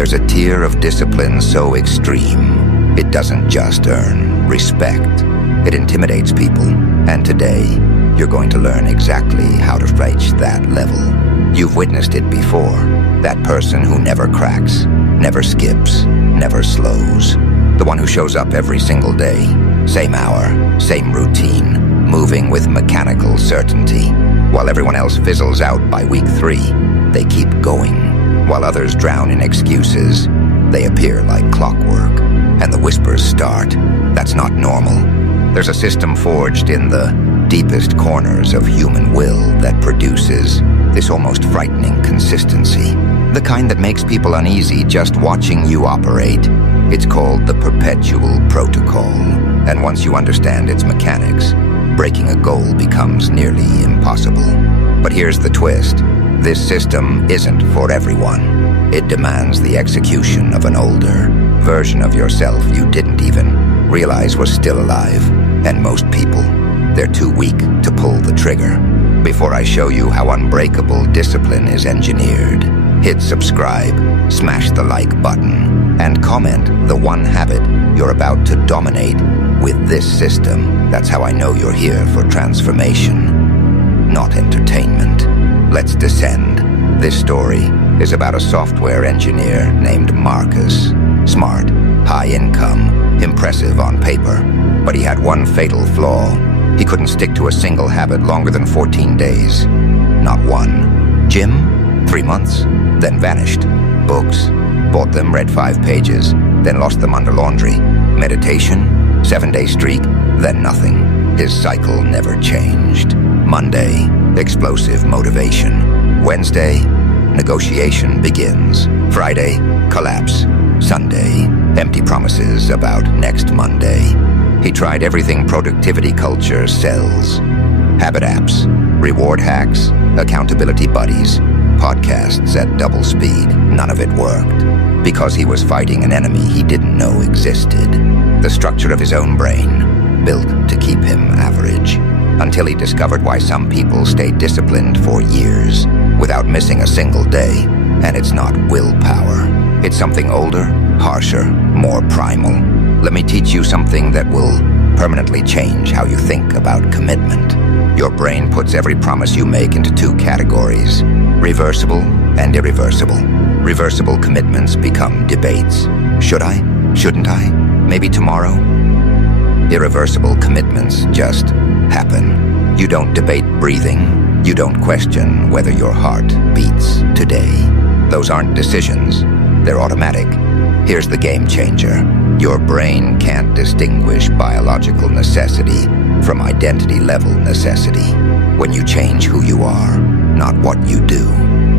There's a tier of discipline so extreme, it doesn't just earn respect. It intimidates people, and today, you're going to learn exactly how to reach that level. You've witnessed it before. That person who never cracks, never skips, never slows. The one who shows up every single day, same hour, same routine, moving with mechanical certainty. While everyone else fizzles out by week 3, they keep going. While others drown in excuses, they appear like clockwork. And the whispers start. That's not normal. There's a system forged in the deepest corners of human will that produces this almost frightening consistency. The kind that makes people uneasy just watching you operate. It's called the Perpetual Protocol. And once you understand its mechanics, breaking a goal becomes nearly impossible. But here's the twist. This system isn't for everyone. It demands the execution of an older version of yourself you didn't even realize was still alive. And most people, they're too weak to pull the trigger. Before I show you how unbreakable discipline is engineered, hit subscribe, smash the like button, and comment the one habit you're about to dominate with this system. That's how I know you're here for transformation, not entertainment. Let's descend. This story is about a software engineer named Marcus. Smart, high income, impressive on paper. But he had one fatal flaw. He couldn't stick to a single habit longer than 14 days. Not one. Gym? 3 months. Then vanished. Books? Bought them, read 5 pages, then lost them under laundry. Meditation? 7-day streak, then nothing. His cycle never changed. Monday, explosive motivation. Wednesday, negotiation begins. Friday, collapse. Sunday, empty promises about next Monday. He tried everything productivity culture sells. Habit apps, reward hacks, accountability buddies, podcasts at double speed. None of it worked. Because he was fighting an enemy he didn't know existed. The structure of his own brain, built to keep him average. Until he discovered why some people stay disciplined for years without missing a single day. And it's not willpower. It's something older, harsher, more primal. Let me teach you something that will permanently change how you think about commitment. Your brain puts every promise you make into 2 categories, reversible and irreversible. Reversible commitments become debates. Should I? Shouldn't I? Maybe tomorrow? Irreversible commitments just happen. You don't debate breathing. You don't question whether your heart beats today. Those aren't decisions. They're automatic. Here's the game changer. Your brain can't distinguish biological necessity from identity-level necessity. When you change who you are, not what you do,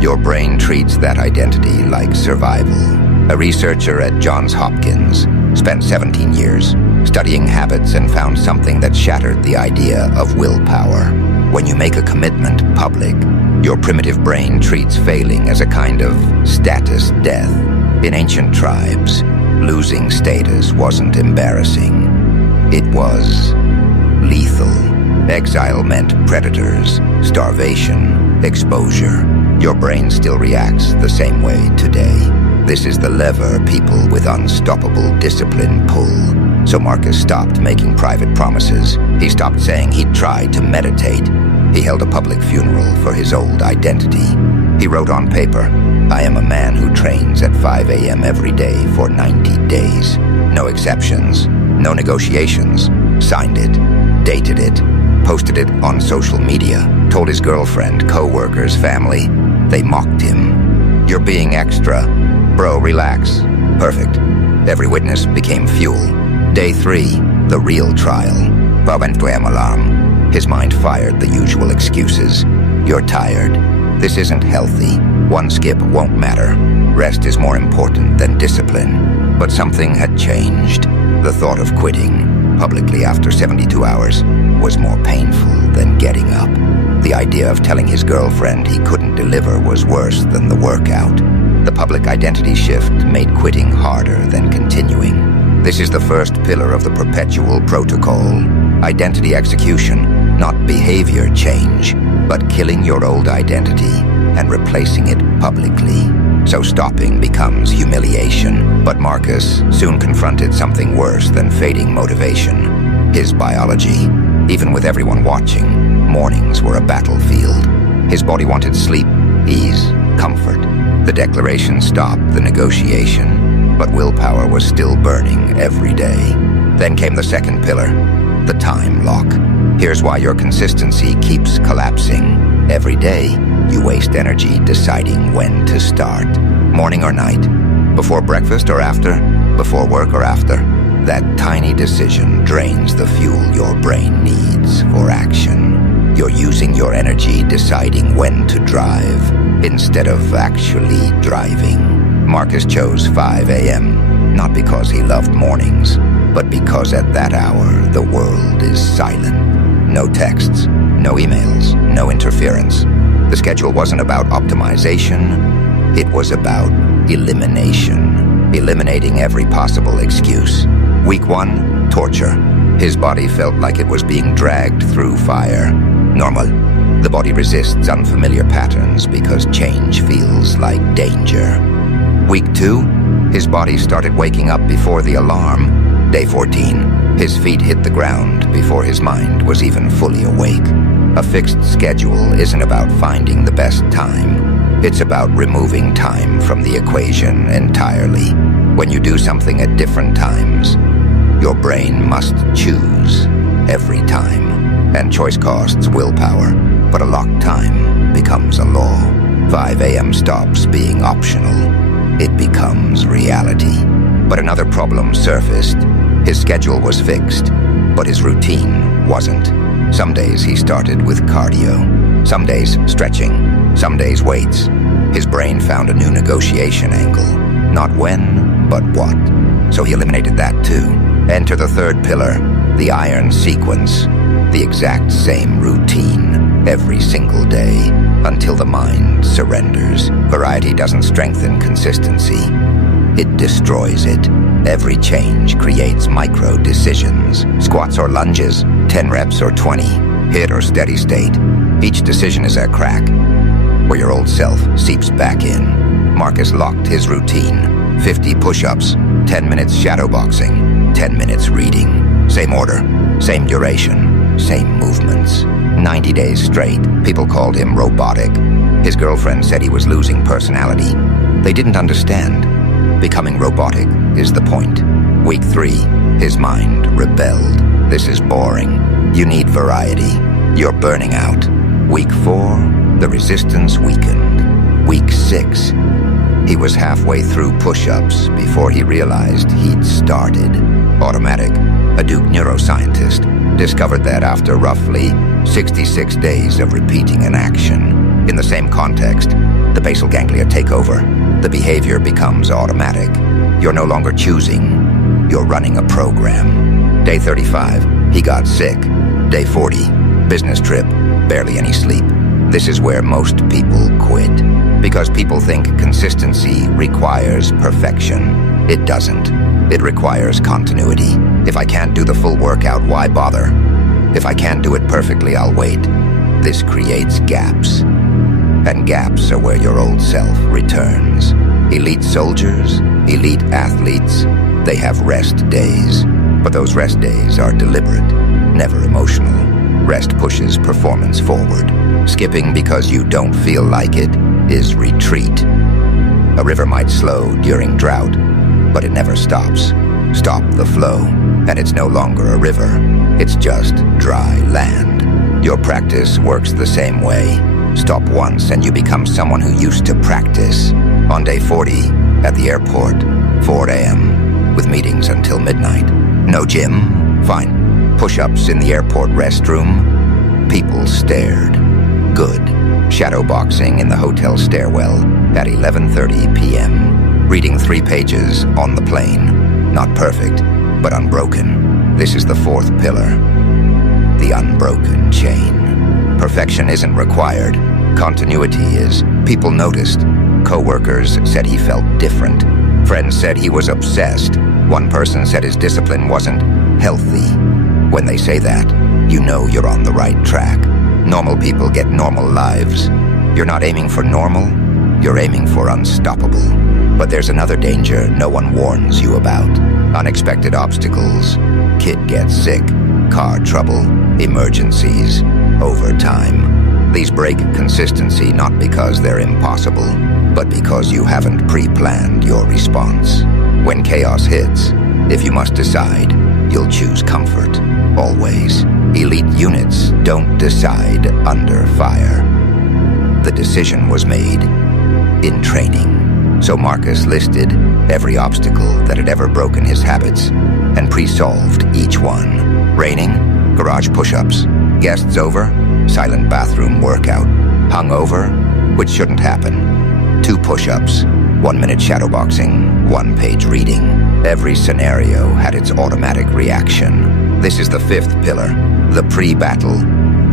your brain treats that identity like survival. A researcher at Johns Hopkins spent 17 years studying habits and found something that shattered the idea of willpower. When you make a commitment public, your primitive brain treats failing as a kind of status death. In ancient tribes, losing status wasn't embarrassing. It was lethal. Exile meant predators, starvation, exposure. Your brain still reacts the same way today. This is the lever people with unstoppable discipline pull. So Marcus stopped making private promises. He stopped saying he'd try to meditate. He held a public funeral for his old identity. He wrote on paper, "I am a man who trains at 5 a.m. every day for 90 days. No exceptions, no negotiations." Signed it, dated it, posted it on social media, told his girlfriend, co-workers, family. They mocked him. "You're being extra. Bro, relax." Perfect. Every witness became fuel. Day 3, the real trial. Alarm. His mind fired the usual excuses. "You're tired. This isn't healthy. One skip won't matter. Rest is more important than discipline." But something had changed. The thought of quitting, publicly after 72 hours, was more painful than getting up. The idea of telling his girlfriend he couldn't deliver was worse than the workout. The public identity shift made quitting harder than continuing. This is the first pillar of the Perpetual Protocol. Identity execution, not behavior change, but killing your old identity and replacing it publicly. so stopping becomes humiliation. But Marcus soon confronted something worse than fading motivation: his biology. Even with everyone watching, mornings were a battlefield. His body wanted sleep, ease, comfort. The declaration stopped the negotiation, but willpower was still burning every day. Then came the second pillar, the time lock. Here's why your consistency keeps collapsing. Every day, you waste energy deciding when to start. Morning or night, before breakfast or after, before work or after. That tiny decision drains the fuel your brain needs for action. You're using your energy deciding when to drive instead of actually driving. Marcus chose 5 a.m., not because he loved mornings, but because at that hour the world is silent. No texts, no emails, no interference. The schedule wasn't about optimization, it was about elimination. Eliminating every possible excuse. Week 1, torture. His body felt like it was being dragged through fire. Normal. The body resists unfamiliar patterns because change feels like danger. Week 2, his body started waking up before the alarm. Day 14, his feet hit the ground before his mind was even fully awake. A fixed schedule isn't about finding the best time. It's about removing time from the equation entirely. When you do something at different times, your brain must choose every time. And choice costs willpower, but a locked time becomes a law. 5 a.m. stops being optional. It becomes reality. But another problem surfaced. His schedule was fixed, but his routine wasn't. Some days he started with cardio, some days stretching, some days weights. His brain found a new negotiation angle. Not when, but what. So he eliminated that too. Enter the third pillar, the iron sequence. The exact same routine every single day until the mind surrenders. Variety doesn't strengthen consistency. It destroys it. Every change creates micro decisions. Squats or lunges, 10 reps or 20, hit or steady state. Each decision is a crack where your old self seeps back in. Marcus locked his routine. 50 push-ups, 10 minutes shadowboxing, 10 minutes reading. Same order, same duration, same movements. 90 days straight, people called him robotic. His girlfriend said he was losing personality. They didn't understand. Becoming robotic is the point. Week 3, his mind rebelled. This is boring. You need variety. You're burning out. Week 4, the resistance weakened. Week 6, he was halfway through push-ups before he realized he'd started. Automatic, a Duke neuroscientist, discovered that after roughly 66 days of repeating an action. In the same context, the basal ganglia take over. The behavior becomes automatic. You're no longer choosing. You're running a program. Day 35, he got sick. Day 40, business trip, barely any sleep. This is where most people quit. Because people think consistency requires perfection. It doesn't. It requires continuity. If I can't do the full workout, why bother? If I can't do it perfectly, I'll wait. This creates gaps. And gaps are where your old self returns. Elite soldiers, elite athletes, they have rest days. But those rest days are deliberate, never emotional. Rest pushes performance forward. Skipping because you don't feel like it is retreat. A river might slow during drought, but it never stops. Stop the flow, and it's no longer a river. It's just dry land. Your practice works the same way. Stop once and you become someone who used to practice. On day 40, at the airport, 4 a.m., with meetings until midnight. No gym? Fine. Push-ups in the airport restroom? People stared. Good. Shadowboxing in the hotel stairwell at 11:30 p.m. Reading 3 pages on the plane. Not perfect, but unbroken. This is the fourth pillar. The unbroken chain. Perfection isn't required. Continuity is. People noticed. Co-workers said he felt different. Friends said he was obsessed. One person said his discipline wasn't healthy. When they say that, you know you're on the right track. Normal people get normal lives. You're not aiming for normal, you're aiming for unstoppable. But there's another danger no one warns you about. Unexpected obstacles, kid gets sick, car trouble, emergencies, overtime. These break consistency not because they're impossible, but because you haven't pre-planned your response. When chaos hits, if you must decide, you'll choose comfort, always. Elite units don't decide under fire. The decision was made in training. So Marcus listed every obstacle that had ever broken his habits and pre-solved each one. Raining, garage push-ups. Guests over, silent bathroom workout. Hungover, which shouldn't happen. 2 push-ups, 1-minute shadowboxing, 1-page reading. Every scenario had its automatic reaction. This is the 5th pillar, the pre-battle.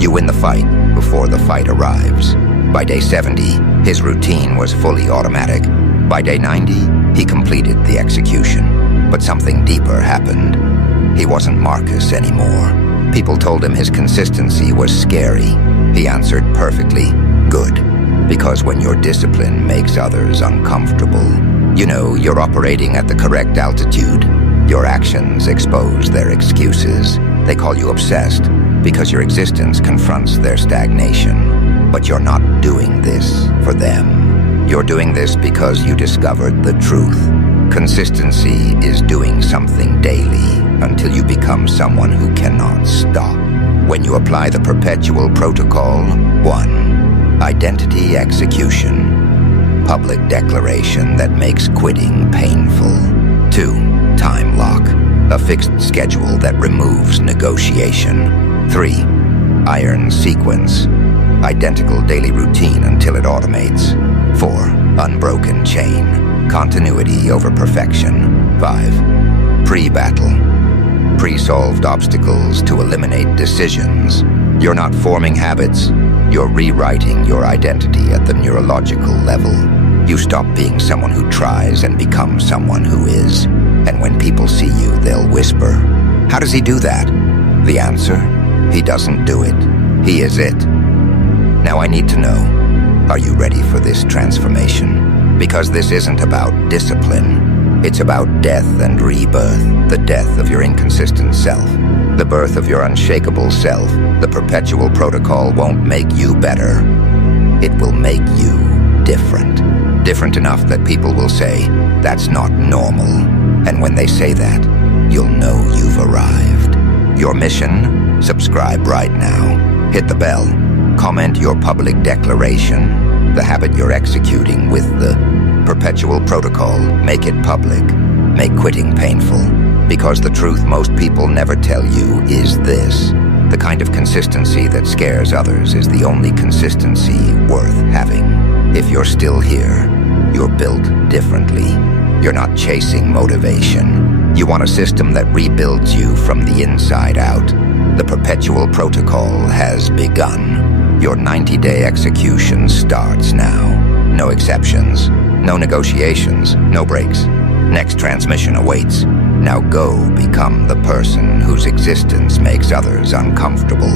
You win the fight before the fight arrives. By day 70, his routine was fully automatic. By day 90, he completed the execution. But something deeper happened. He wasn't Marcus anymore. People told him his consistency was scary. He answered perfectly, good. Because when your discipline makes others uncomfortable, you know you're operating at the correct altitude. Your actions expose their excuses. They call you obsessed because your existence confronts their stagnation. But you're not doing this for them. You're doing this because you discovered the truth. Consistency is doing something daily until you become someone who cannot stop. When you apply the Perpetual Protocol, 1. Identity execution. Public declaration that makes quitting painful. 2. Time lock. A fixed schedule that removes negotiation. 3. Iron sequence. Identical daily routine until it automates. 4. Unbroken chain. Continuity over perfection. 5. Pre-battle. Pre-solved obstacles to eliminate decisions. You're not forming habits. You're rewriting your identity at the neurological level. You stop being someone who tries and become someone who is. And when people see you, they'll whisper, "How does he do that?" The answer? He doesn't do it. He is it. Now I need to know, are you ready for this transformation? Because this isn't about discipline. It's about death and rebirth. The death of your inconsistent self. The birth of your unshakable self. The Perpetual Protocol won't make you better. It will make you different. Different enough that people will say, that's not normal. And when they say that, you'll know you've arrived. Your mission? Subscribe right now. Hit the bell. Comment your public declaration, the habit you're executing with the Perpetual Protocol. Make it public. Make quitting painful. Because the truth most people never tell you is this. The kind of consistency that scares others is the only consistency worth having. If you're still here, you're built differently. You're not chasing motivation. You want a system that rebuilds you from the inside out. The Perpetual Protocol has begun. Your 90-day execution starts now. No exceptions, no negotiations, no breaks. Next transmission awaits. Now go become the person whose existence makes others uncomfortable.